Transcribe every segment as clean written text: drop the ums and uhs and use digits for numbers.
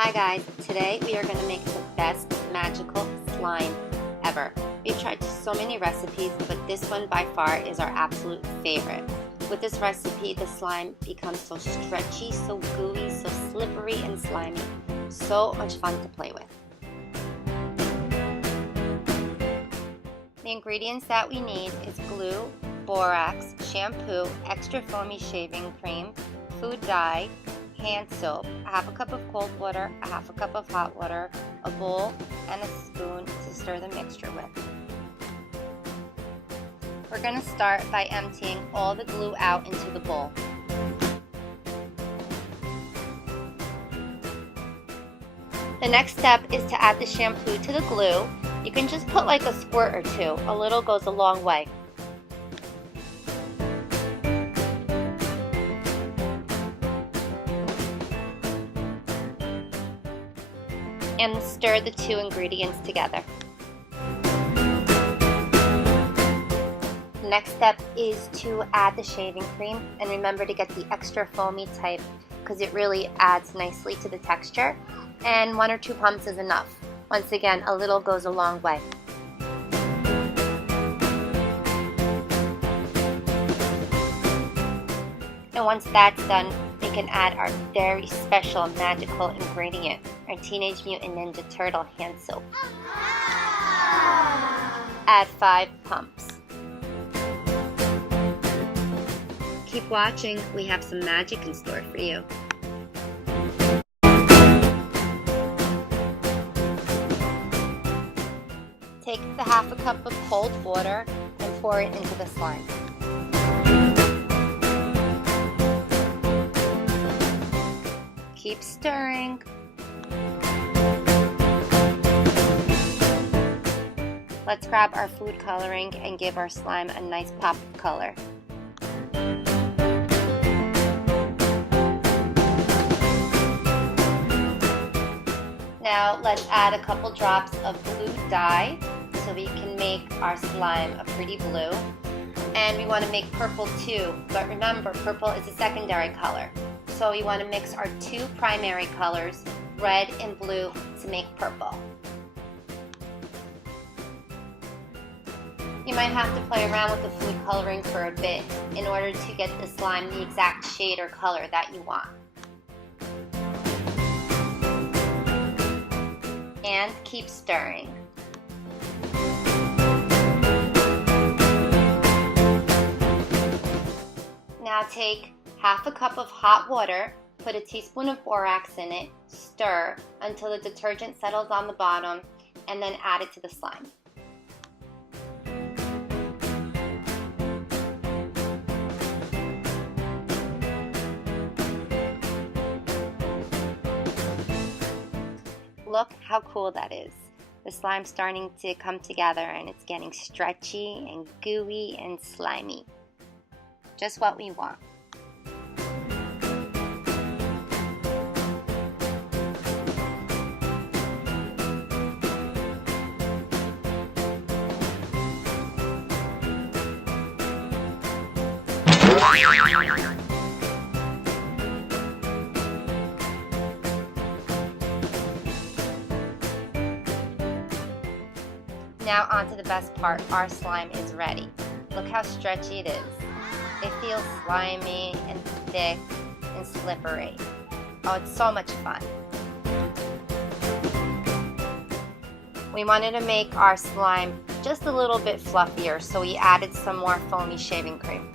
Hi guys, today we are going to make the best magical slime ever. We've tried so many recipes, but this one by far is our absolute favorite. With this recipe, the slime becomes so stretchy, so gooey, so slippery and slimy. So much fun to play with. The ingredients that we need is glue, borax, shampoo, extra foamy shaving cream, food dye, hand soap, a half a cup of cold water, a half a cup of hot water, a bowl, and a spoon to stir the mixture with. We're going to start by emptying all the glue out into the bowl. The next step is to add the shampoo to the glue. You can just put like a squirt or two. A little goes a long way. And stir the two ingredients together. The next step is to add the shaving cream, and remember to get the extra foamy type because it really adds nicely to the texture, and 1 or 2 pumps is enough. Once again, a little goes a long way. And once that's done, we can add our very special magical ingredient, our Teenage Mutant Ninja Turtle hand soap. Add 5 pumps. Keep watching, we have some magic in store for you. Take the half a cup of cold water and pour it into the slime. Keep stirring. Let's grab our food coloring and give our slime a nice pop of color. Now let's add a couple drops of blue dye so we can make our slime a pretty blue. And we want to make purple too, but remember, purple is a secondary color. So we want to mix our 2 primary colors, red and blue, to make purple. You might have to play around with the food coloring for a bit in order to get the slime the exact shade or color that you want. And keep stirring. Now take half a cup of hot water, put a teaspoon of borax in it, stir until the detergent settles on the bottom, and then add it to the slime. Look how cool that is. The slime's starting to come together and it's getting stretchy and gooey and slimy. Just what we want. Now on to the best part, our slime is ready. Look how stretchy it is. It feels slimy and thick and slippery. Oh, it's so much fun. We wanted to make our slime just a little bit fluffier, so we added some more foamy shaving cream.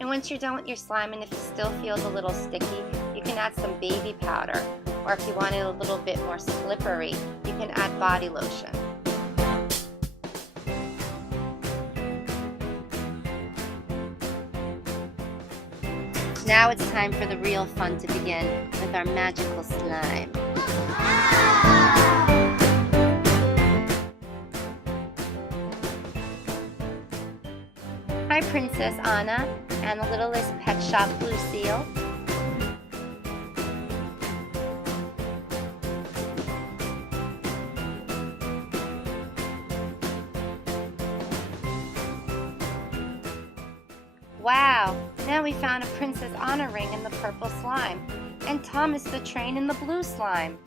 And once you're done with your slime, and if it still feels a little sticky, you can add some baby powder. Or if you want it a little bit more slippery, you can add body lotion. Now it's time for the real fun to begin with our magical slime. my Princess Anna and the Littlest Pet Shop Lucille. Wow, now we found a Princess Anna ring in the purple slime, and Thomas the Train in the blue slime.